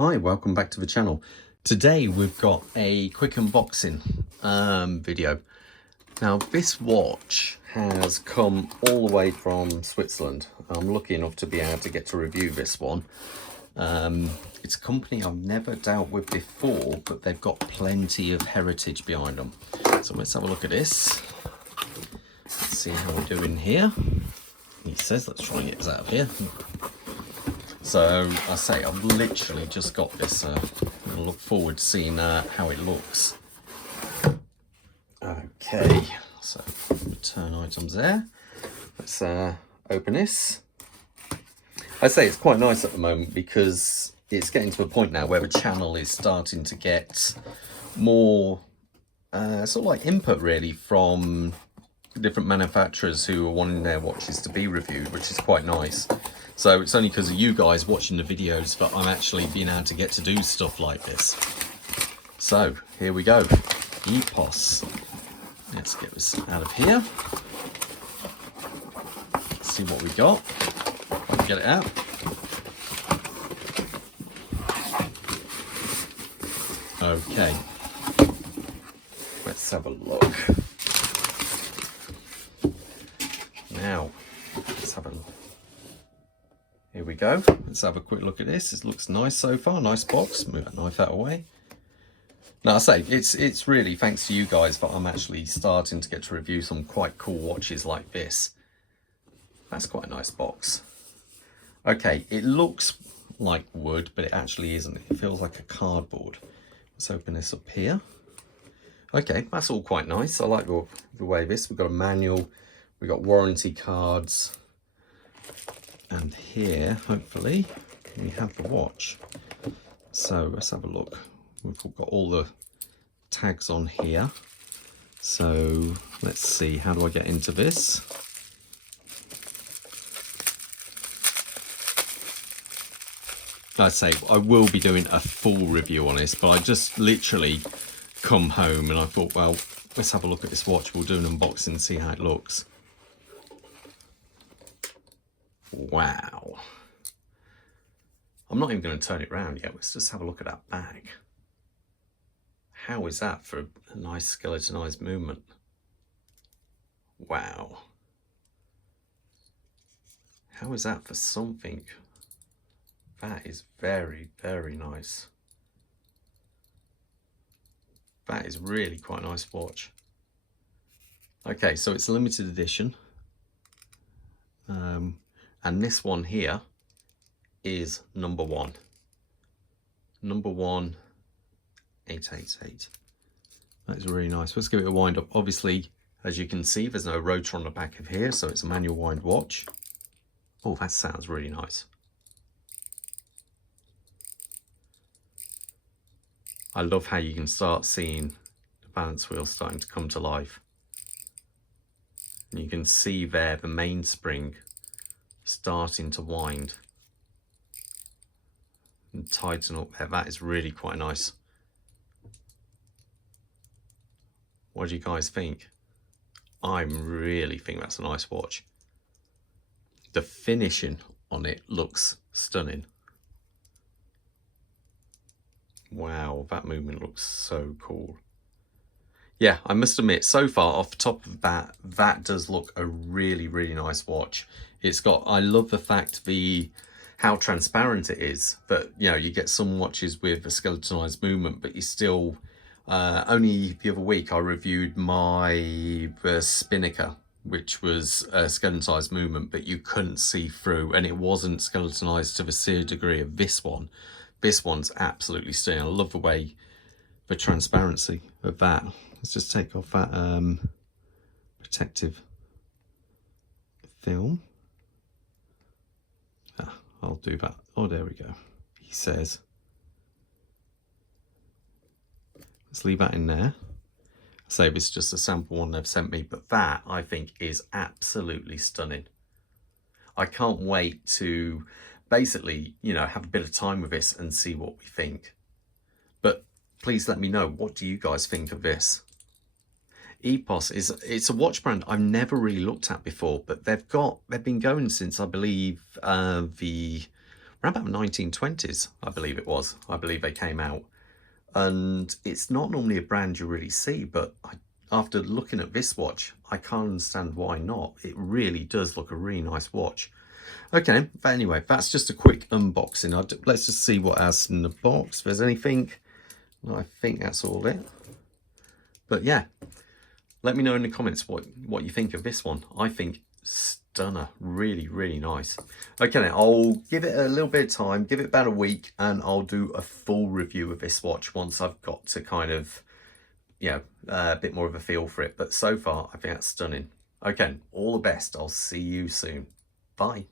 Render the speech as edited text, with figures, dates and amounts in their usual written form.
Hi, welcome back to the channel. Today we've got a quick unboxing video. Now this watch has come all the way from Switzerland. I'm lucky enough to be able to get to review this one. It's a company I've never dealt with before, but they've got plenty of heritage behind them. So let's have a look at this. Let's see how we're doing here. He says, let's try and get this out of here. So I say I've literally just got this. I look forward to seeing how it looks. Okay, so return items there. Let's open this. I say it's quite nice at the moment because it's getting to a point now where the channel is starting to get more sort of like input really from different manufacturers who are wanting their watches to be reviewed, which is quite nice. So it's only because of you guys watching the videos that I'm actually being able to get to do stuff like this. So here we go, Epos. Let's get this out of here. Let's see what we got. Get it out. Okay, let's have a look. Now, let's have a look. Here we go. Let's have a quick look at this. It looks nice so far. Nice box. Move that knife out of the way. Now I say it's really thanks to you guys that I'm actually starting to get to review some quite cool watches like this. That's quite a nice box. Okay, it looks like wood, but it actually isn't. It feels like a cardboard. Let's open this up here. Okay, that's all quite nice. I like the way this. We've got a manual. We've got warranty cards. And here, hopefully, we have the watch. So let's have a look. We've got all the tags on here. So let's see, how do I get into this? Like I say, I will be doing a full review on this, but I just literally come home and I thought, well, let's have a look at this watch. We'll do an unboxing and see how it looks. Wow. I'm not even going to turn it around yet. Let's just have a look at that bag. How is that for a nice skeletonized movement? Wow. How is that for something? That is very, very nice. That is really quite a nice watch. Okay, so it's a limited edition. And this one here is number 1. Number 1, 888. That is really nice. Let's give it a wind up. Obviously, as you can see, there's no rotor on the back of here, so it's a manual wind watch. Oh, that sounds really nice. I love how you can start seeing the balance wheel starting to come to life. And you can see there the mainspring starting to wind and tighten up there. That is really quite nice. What do you guys think? I really think that's a nice watch. The finishing on it looks stunning. Wow, that movement looks so cool. Yeah, I must admit, so far off the top of that, that does look a really, really nice watch. It's got, I love the fact how transparent it is, that, you know, you get some watches with a skeletonized movement, but you still, only the other week I reviewed my Spinnaker, which was a skeletonized movement, but you couldn't see through, and it wasn't skeletonized to the severe degree of this one. This one's absolutely stunning. I love the way, the transparency of that. Let's just take off that protective film. I'll do that. Oh, there we go. He says. Let's leave that in there. Say this is just a sample one they've sent me, but that I think is absolutely stunning. I can't wait to basically, you know, have a bit of time with this and see what we think. But please let me know, what do you guys think of this? Epos it's a watch brand I've never really looked at before, but they've been going since, I believe, the around about the 1920s, I believe it was. I believe they came out. And it's not normally a brand you really see, but after looking at this watch, I can't understand why not. It really does look a really nice watch. Okay, but anyway, that's just a quick unboxing. Let's just see what else in the box. If there's anything, no, I think that's all it. But yeah, let me know in the comments what you think of this one. I think stunner, really, really nice. Okay, then I'll give it a little bit of time, give it about a week, and I'll do a full review of this watch once I've got to kind of, you know, a bit more of a feel for it. But so far, I think that's stunning. Okay, all the best. I'll see you soon. Bye.